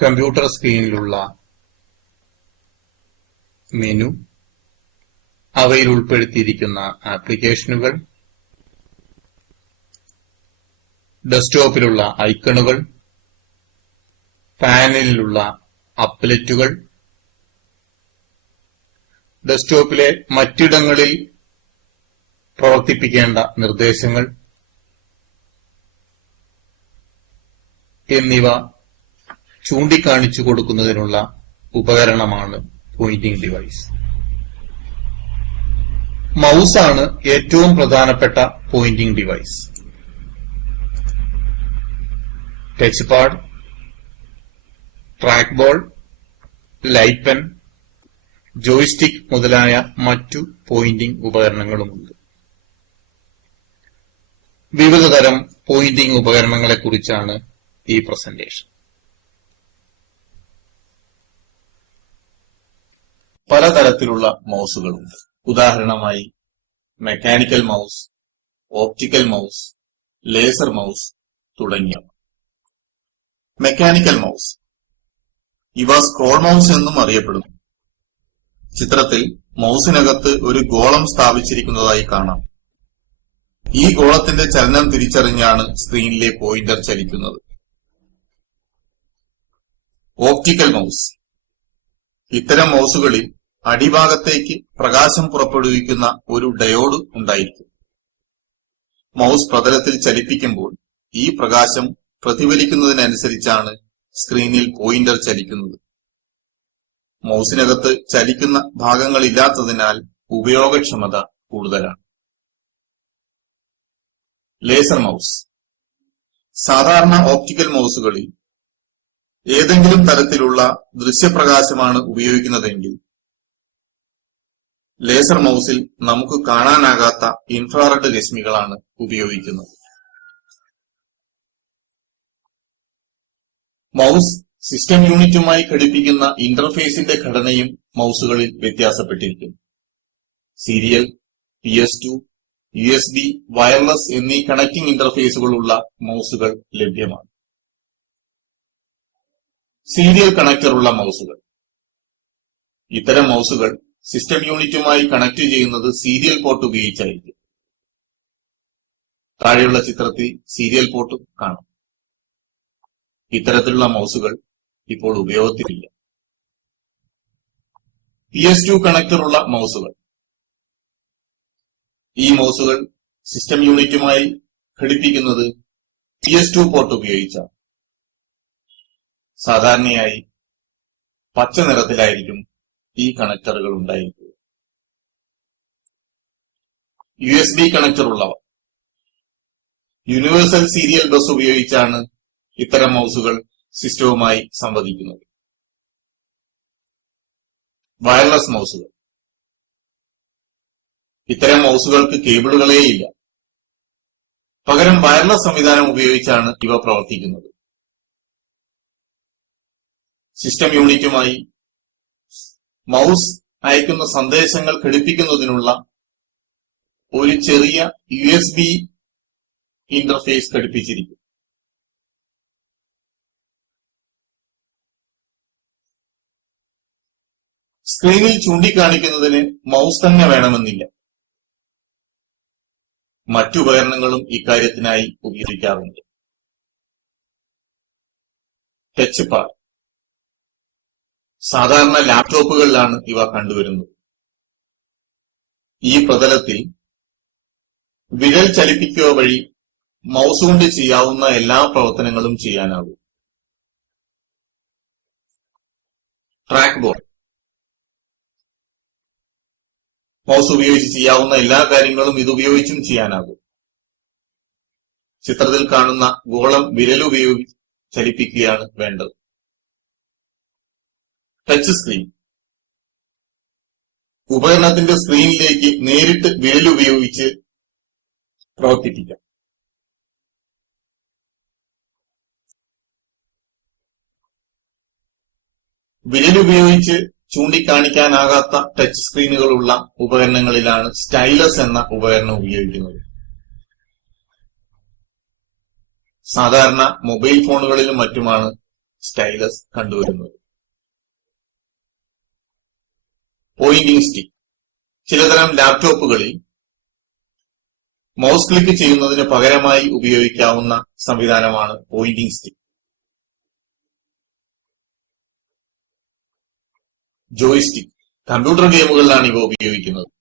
Computer സ്ക്രീനിലുള്ള menu, അവയിൽ ഉൾപ്പെടുത്തിയിരിക്കുന്ന ആപ്ലിക്കേഷനുകൾ, ഡെസ്ക്ടോപ്പിലുള്ള ഐക്കണുകൾ, പാനലിലുള്ള അപ്ലെറ്റുകൾ, ഡെസ്ക്ടോപ്പിലെ മറ്റിടങ്ങളിൽ പ്രവർത്തിപ്പിക്കേണ്ട നിർദ്ദേശങ്ങൾ എന്നിവ ചൂണ്ടിക്കാണിച്ചു കൊടുക്കുന്നതിനുള്ള ഉപകരണമാണ് പോയിന്റിംഗ് ഡിവൈസ്. മൗസാണ് ഏറ്റവും പ്രധാനപ്പെട്ട Poynting device. Touch pad, track ball, light pen, joystick മുതലായ മറ്റു പോയിന്റിംഗ് ഉപകരണങ്ങളുമുണ്ട്. വിവിധതരം പോയിന്റിംഗ് ഉപകരണങ്ങളെക്കുറിച്ചാണ് ഈ പ്രസന്റേഷൻ. പലതരത്തിലുള്ള മൗസുകളുണ്ട്. ഉദാഹരണമായി mechanical mouse, optical mouse, laser mouse തുടങ്ങിയവ. മെക്കാനിക്കൽ മൗസ്, ഇവ സ്ക്രോൾ മൗസ് എന്നും അറിയപ്പെടുന്നു. ചിത്രത്തിൽ മൗസിനകത്ത് ഒരു ഗോളം സ്ഥാപിച്ചിരിക്കുന്നതായി കാണാം. ഈ ഗോളത്തിന്റെ ചലനം തിരിച്ചറിഞ്ഞാണ് സ്ക്രീനിലെ പോയിന്റർ ചലിക്കുന്നത്. ഓപ്റ്റിക്കൽ മൗസ്, ഇത്തരം മൗസുകളിൽ അടിഭാഗത്തേക്ക് പ്രകാശം പുറപ്പെടുവിക്കുന്ന ഒരു ഡയോഡ് ഉണ്ടായിരിക്കും. മൗസ് പ്രതലത്തിൽ ചലിപ്പിക്കുമ്പോൾ ഈ പ്രകാശം പ്രതിഫലിക്കുന്നതിനനുസരിച്ചാണ് സ്ക്രീനിൽ പോയിന്റർ ചലിക്കുന്നത്. മൗസിനകത്ത് ചലിക്കുന്ന ഭാഗങ്ങളില്ലാത്തതിനാൽ ഉപയോഗക്ഷമത കൂടുതലാണ്. ലേസർ മൗസ്, സാധാരണ ഓപ്റ്റിക്കൽ മൗസുകളിൽ ഏതെങ്കിലും തരത്തിലുള്ള ദൃശ്യപ്രകാശമാണ് ഉപയോഗിക്കുന്നതെങ്കിൽ ലേസർ മൗസിൽ നമുക്ക് കാണാനാകാത്ത ഇൻഫ്രാറെഡ് രശ്മികളാണ് ഉപയോഗിക്കുന്നത്. മൗസ് സിസ്റ്റം യൂണിറ്റുമായി ഘടിപ്പിക്കുന്ന ഇന്റർഫേസിന്റെ ഘടനയും മൗസുകളിൽ വ്യത്യാസപ്പെട്ടിരിക്കുന്നു. സീരിയൽ, PS2, USB, വയർലെസ് എന്നീ കണക്റ്റിംഗ് ഇന്റർഫേസുകളുള്ള മൗസുകൾ ലഭ്യമാണ്. സീരിയൽ കണക്ടറുള്ള മൗസുകൾ, ഇത്തരം മൗസുകൾ സിസ്റ്റം യൂണിറ്റുമായി കണക്ട് ചെയ്യുന്നത് സീരിയൽ പോർട്ട് ഉപയോഗിച്ചായിരിക്കും. താഴെയുള്ള ചിത്രത്തിൽ സീരിയൽ പോർട്ട് കാണാം. ഇത്തരത്തിലുള്ള മൗസുകൾ ഇപ്പോൾ ഉപയോഗത്തിലില്ല. PS2 കണക്ടറുള്ള മൗസുകൾ, ഈ മൗസുകൾ സിസ്റ്റം യൂണിറ്റുമായി ഘടിപ്പിക്കുന്നത് PS2 പോർട്ട് ഉപയോഗിച്ചാണ്. സാധാരണയായി പച്ച നിറത്തിലായിരിക്കും ഈ കണക്ടറുകൾ ഉണ്ടായിരിക്കുക. USB കണക്ടറുള്ളവ, യൂണിവേഴ്സൽ സീരിയൽ ബസ് ഉപയോഗിച്ചാണ് ഇത്തരം മൗസുകൾ സിസ്റ്റവുമായി സംവദിക്കുന്നത്. വയർലെസ് മൗസുകൾ, ഇത്തരം മൗസുകൾക്ക് കേബിളുകളേയില്ല. പകരം വയർലെസ് സംവിധാനം ഉപയോഗിച്ചാണ് ഇവ പ്രവർത്തിക്കുന്നത്. സിസ്റ്റം യൂണിറ്റുമായി മൗസ് അയക്കുന്ന സന്ദേശങ്ങൾ ഘടിപ്പിക്കുന്നതിനുള്ള ഒരു ചെറിയ USB ഇന്റർഫേസ് ഘടിപ്പിച്ചിരിക്കും. സ്ക്രീനിൽ ചൂണ്ടിക്കാണിക്കുന്നതിന് മൗസ് തന്നെ വേണമെന്നില്ല. മറ്റു ഉപകരണങ്ങളും ഇക്കാര്യത്തിനായി ഉപയോഗിക്കാറുണ്ട്. ടച്ച് പാഡ്, സാധാരണ ലാപ്ടോപ്പുകളിലാണ് ഇവ കണ്ടുവരുന്നത്. ഈ പ്രതലത്തിൽ വിരൽ ചലിപ്പിക്കുക വഴി മൗസ് കൊണ്ട് ചെയ്യാവുന്ന എല്ലാ പ്രവർത്തനങ്ങളും ചെയ്യാനാകും. ട്രാക്ക് ബോൾ, മൗസ് ഉപയോഗിച്ച് ചെയ്യാവുന്ന എല്ലാ കാര്യങ്ങളും ഇതുപയോഗിച്ചും ചെയ്യാനാകും. ചിത്രത്തിൽ കാണുന്ന ഗോളം വിരലുപയോഗിച്ച് ചലിപ്പിക്കുകയാണ് വേണ്ടത്. ടച്ച് സ്ക്രീൻ, ഉപകരണത്തിന്റെ സ്ക്രീനിലേക്ക് നേരിട്ട് വിരലുപയോഗിച്ച് പ്രവർത്തിപ്പിക്കാം. വിരലുപയോഗിച്ച് ചൂണ്ടിക്കാണിക്കാനാകാത്ത ടച്ച് സ്ക്രീനുകളുള്ള ഉപകരണങ്ങളിലാണ് സ്റ്റൈലസ് എന്ന ഉപകരണം ഉപയോഗിക്കുന്നത്. സാധാരണ മൊബൈൽ ഫോണുകളിലും മറ്റുമാണ് സ്റ്റൈലസ് കണ്ടുവരുന്നത്. Pointing stick. ചിലതരം ലാപ്ടോപ്പുകളിൽ മൗസ് ക്ലിക്ക് ചെയ്യുന്നതിന് പകരമായി ഉപയോഗിക്കാവുന്ന സംവിധാനമാണ് പോയിന്റിംഗ് സ്റ്റിക്ക്. ജോയ്സ്റ്റിക്ക്. കമ്പ്യൂട്ടർ ഗെയിമുകളിലാണ് ഇവ ഉപയോഗിക്കുന്നത്.